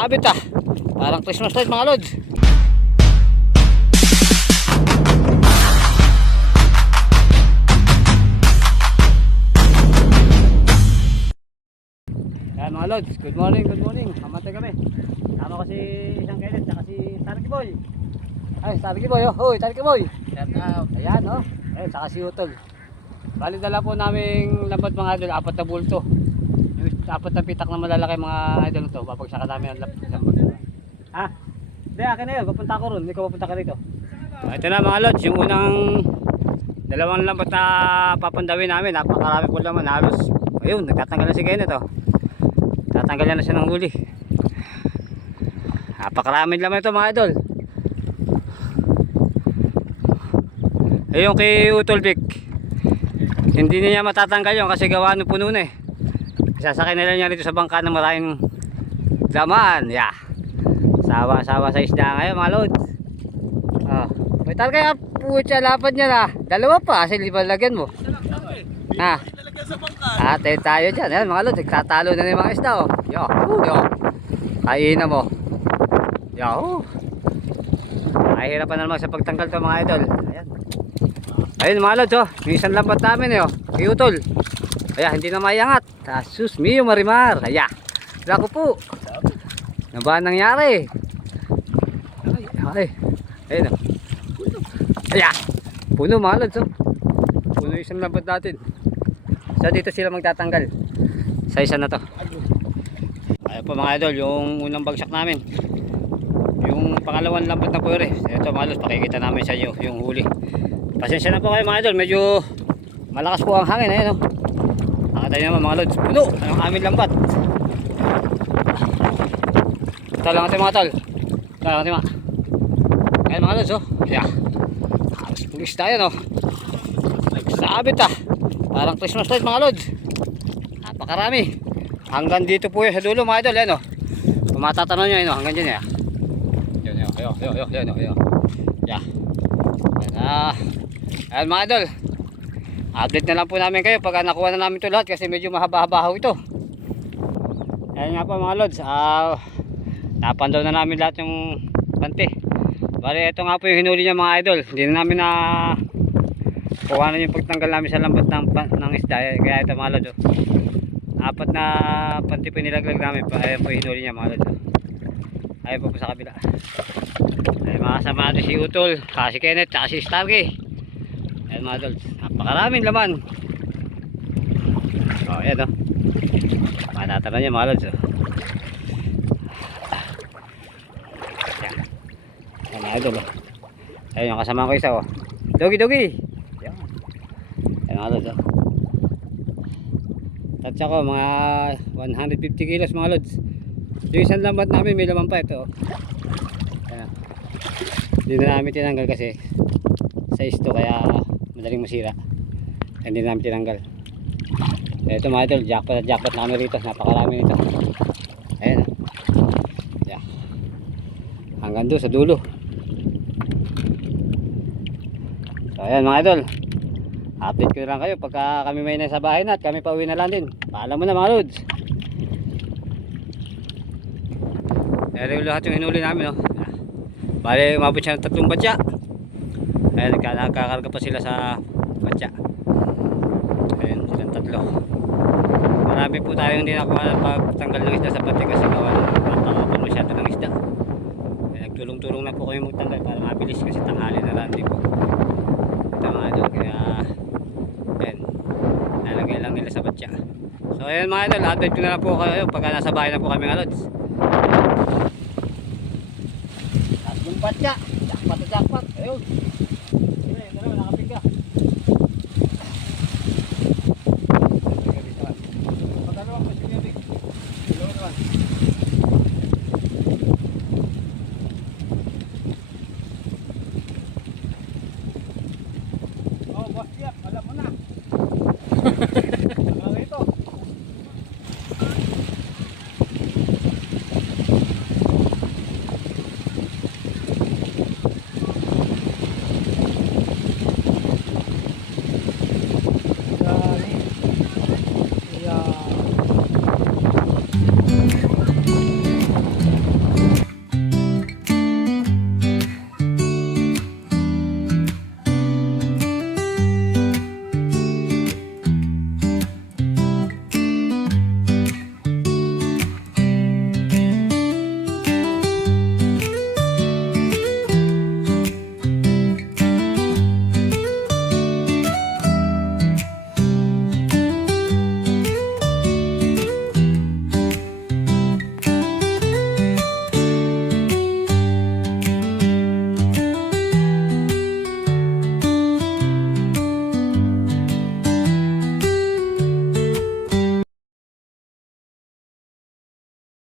Nagsabit ah. Parang Christmas light mga lods. Yan mga lods, good morning, good morning. Kamatay kami. Tama ko si isang Kenneth, saka si Tarky Boy. Ay, Tarky Boy, oh. Hoy, Tarky Boy. Shout out. Ayan, oh. Ayun, saka si Utol. Bali dala po naming lambat mga idol, 4 na bulto. Yung 4 na pitak na malalaki mga idol to. Babagsakan namin ang lambat. Ha? Hindi, akin na yun. Papunta ako ron. Ikaw papunta ka rito. Ito na mga lods, yung unang dalawang lambat na papandawin namin. Napakarami po naman. Halos, ayun, nagtatanggal na si Kenneth, oh. Tatanggal na siya ng huli. Napakarami naman ito mga idol. Ayun kay Utolbik, hindi niya matatanggal yun kasi gawa ng puno na eh. Sasakay nila niya rito sa bangka ng maraming laman. Yeah. Sawa-sawa sa isda ngayon mga lods. Oh. May talaga putya lapad niya na. Dalawa pa kasi libalagyan mo. Ha? Ate tayo dyan. Ayan mga lods, nagtatalo na yung mga isda oh. Yo. Yo. Kainin mo. Yo. Mahirapan na naman sa pagtanggal to mga idol. Ayan. Ayun mga lods oh, yung isang lambat namin eh oh, Utol. Ayan, hindi na maiangat. Sus mio marimar. Ayan, wala ko po. Ano ba nangyari? Ay, ayun oh. Ayan, puno mga lods oh. Puno yung isang lambat natin. So dito sila magtatanggal sa isa na to. Ayun po mga idol, yung unang bagsak namin. Yung pangalawang lambat na po rin. Ito mga lods, pakikita namin sa inyo yung huli. Pasensya na po kayo mga idol, medyo malakas po ang hangin. Ayan o, nakatay naman mga lods, puno ang aming lambat. Ito lang natin mga tol. Ito lang natin mga. Ayan mga lods o. Yeah. Halos pulis tayo no. Nagsabit ah. Parang Christmas light mga lods. Napakarami. Hanggang dito po yun sa dulo mga idol. Ayan o, kung matatanong nyo yun o, hanggang dyan yan. Yan. Yeah. Ayan mga idol, update na lang po namin kayo pag nakuha na namin ito lahat kasi medyo mahaba-haba ito. Ayan nga po mga lods, napandaw na namin lahat yung bante. Bali ito nga po yung hinuli niya mga idol. Hindi na namin na kuha na yung pagtanggal namin sa lambat ng isda. Kaya ito mga lods oh. 4 na panti po nilaglag namin. Ayan po yung hinuli niya mga lods oh. Ayan po sa kabila. Ayan mga kasama natin si Utol, si Kenneth, si Starky. Ayan mga idol, napakaraming laman. Oh, ayan o. Matatanan niya mga lods oh. Ayan mga idol oh. Ayan yung kasama ko isa oh. Dogi. Ayan mga lods oh. Tatsa ko mga 150 kilos mga lods. Yung isang lambat namin may laman pa ito oh. Ayan. Hindi na namin tinanggal kasi size to kaya madaling masira. Hindi namin tinanggal. Ito mga idol, jackpot na kami rito. Napakarami nito. Ayan. Yeah. Hanggang doon sa dulo. So ayan mga idol, update ko lang kayo pagka kami may nasa bahay na at kami pauwi na lang din. Paalam mo na mga lods. Ayan lahat yung hinuli namin oh. Bale umabot siya ng 3 batya. Ayan, nagkakarga pa sila sa batya. Ayan, silang 3. Marami po tayong hindi nakuha pagtanggal ng isda sa pati kasi gawa napakapal masyado ng isda. Ayan, nagtulong-tulong na po kayo magtanggal para mabilis kasi tanghali na lang din po. Ito mga idol, kaya ayan, nalagay lang nila sa batya. So ayan mga idol, update ko na lang po kayo pagka nasa bahay na po kami ng lods. Batya, jackpot. Ayun.